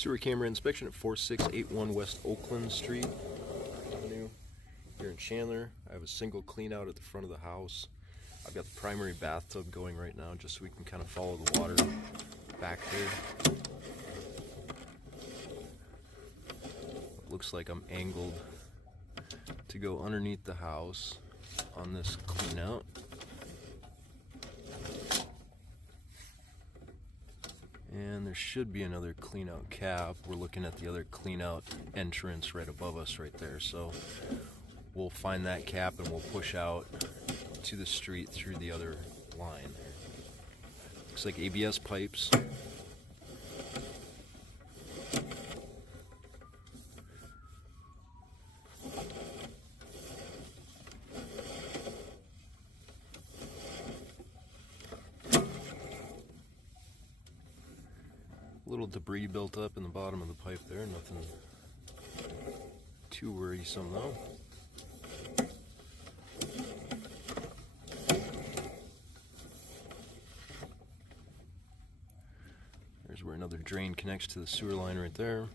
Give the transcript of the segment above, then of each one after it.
Sewer camera inspection at 4681 West Oakland Street Avenue here in Chandler. I have a single clean out at the front of the house. I've got the primary bathtub going right now just so we can kind of follow the water back there. It looks like I'm angled to go underneath the house on this clean out. And there should be another clean out cap. We're looking at the other clean out entrance right above us right there. So we'll find that cap and we'll push out to the street through the other line. Looks like ABS pipes. Little debris built up in the bottom of the pipe there, nothing too worrisome though. There's where another drain connects to the sewer line right there.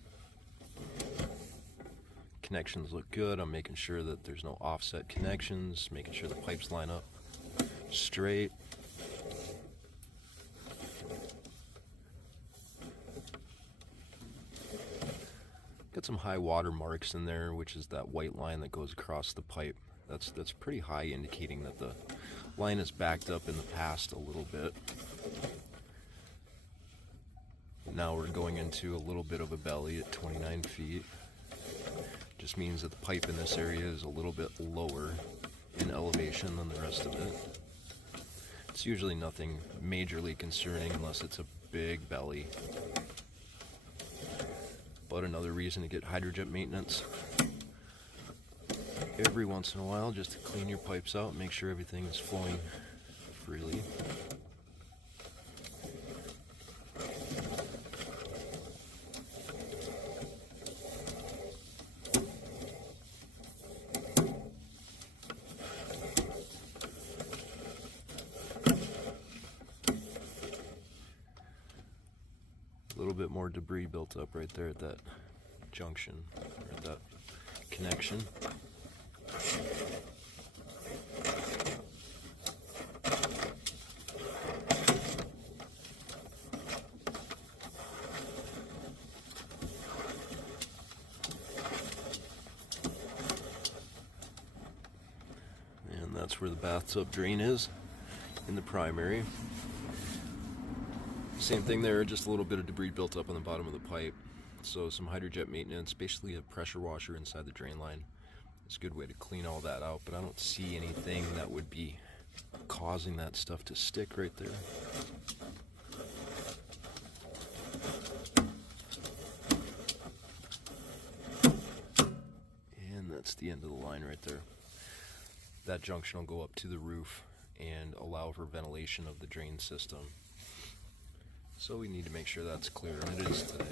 Connections look good. I'm making sure that there's no offset connections, making sure the pipes line up straight. Got some high water marks in there, which is that white line that goes across the pipe. That's pretty high, indicating that the line is backed up in the past a little bit. Now we're going into a little bit of a belly at 29 feet. Just means that the pipe in this area is a little bit lower in elevation than the rest of it. It's usually nothing majorly concerning unless it's a big belly. But another reason to get hydrojet maintenance every once in a while, just to clean your pipes out and make sure everything is flowing freely. A little bit more debris built up right there at that junction, or at that connection. And that's where the bathtub drain is in the primary. Same thing there, just a little bit of debris built up on the bottom of the pipe. So some hydrojet maintenance, basically a pressure washer inside the drain line. It's a good way to clean all that out, but I don't see anything that would be causing that stuff to stick right there. And that's the end of the line right there. That junction will go up to the roof and allow for ventilation of the drain system. So we need to make sure that's clear, and it is today.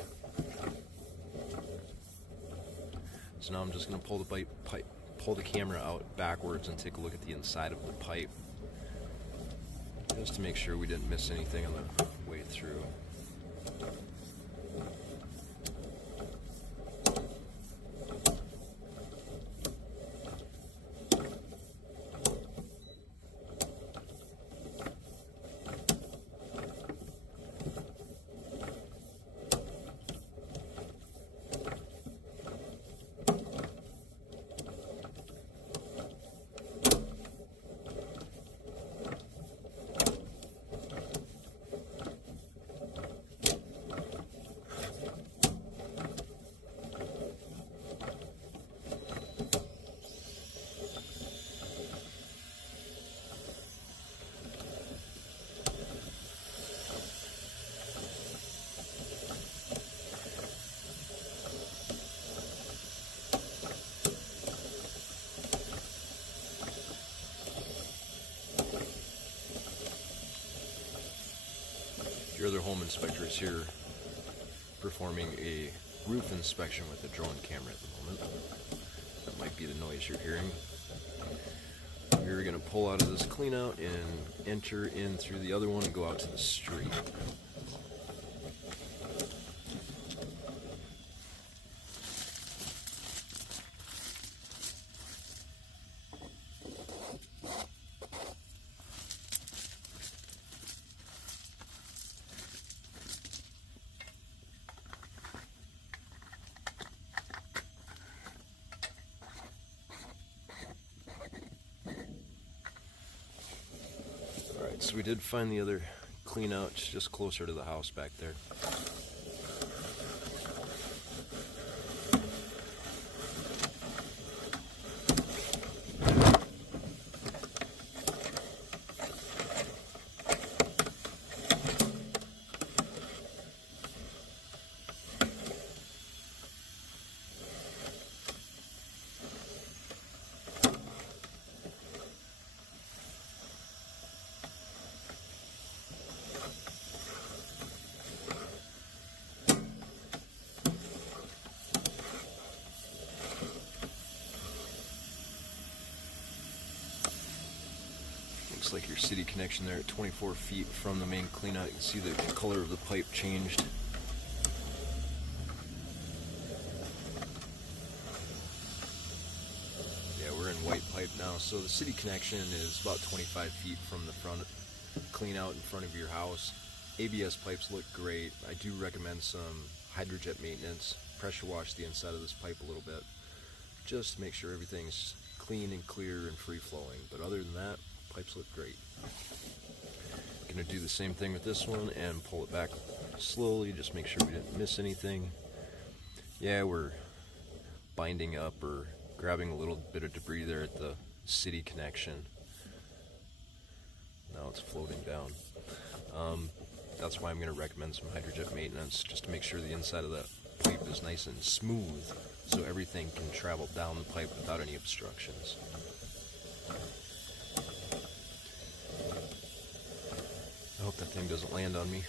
So now I'm just going to pull the camera out backwards and take a look at the inside of the pipe, just to make sure we didn't miss anything on the way through. Your other home inspector is here performing a roof inspection with a drone camera at the moment. That might be the noise you're hearing. We're going to pull out of this clean out and enter in through the other one and go out to the street. So we did find the other clean out just closer to the house back there. Looks like your city connection there at 24 feet from the main cleanout. You can see the color of the pipe changed. Yeah, we're in white pipe now. So the city connection is about 25 feet from the front cleanout in front of your house. ABS pipes look great. I do recommend some hydrojet maintenance. Pressure wash the inside of this pipe a little bit. Just to make sure everything's clean and clear and free flowing. But other than that, pipes look great. Gonna do the same thing with this one and pull it back slowly, just make sure we didn't miss anything. Yeah, we're binding up or grabbing a little bit of debris there at the city connection. Now it's floating down. That's why I'm gonna recommend some hydrojet maintenance, just to make sure the inside of that pipe is nice and smooth so everything can travel down the pipe without any obstructions. I hope that thing doesn't land on me.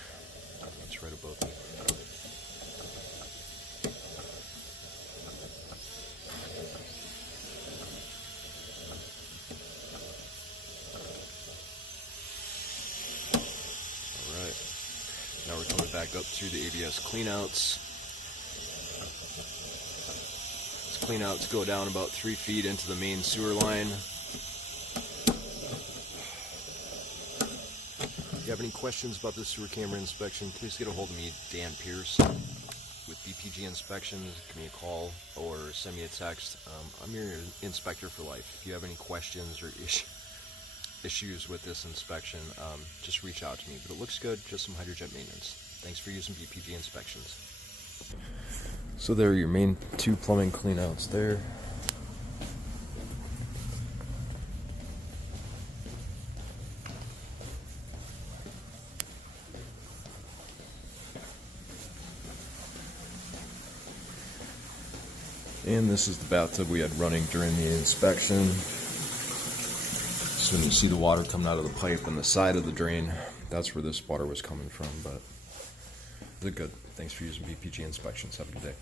It's right above me. Alright. Now we're coming back up through the ABS cleanouts. These cleanouts go down about 3 feet into the main sewer line. If you have any questions about the sewer camera inspection, please get a hold of me, Dan Pierce, with BPG Inspections. Give me a call or send me a text. I'm your inspector for life. If you have any questions or issues with this inspection, just reach out to me. But it looks good, just some hydrojet maintenance. Thanks for using BPG Inspections. So there are your main two plumbing cleanouts there. And this is the bathtub we had running during the inspection. So when you see the water coming out of the pipe on the side of the drain, that's where this water was coming from, but they're good. Thanks for using BPG Inspections. Have a good day.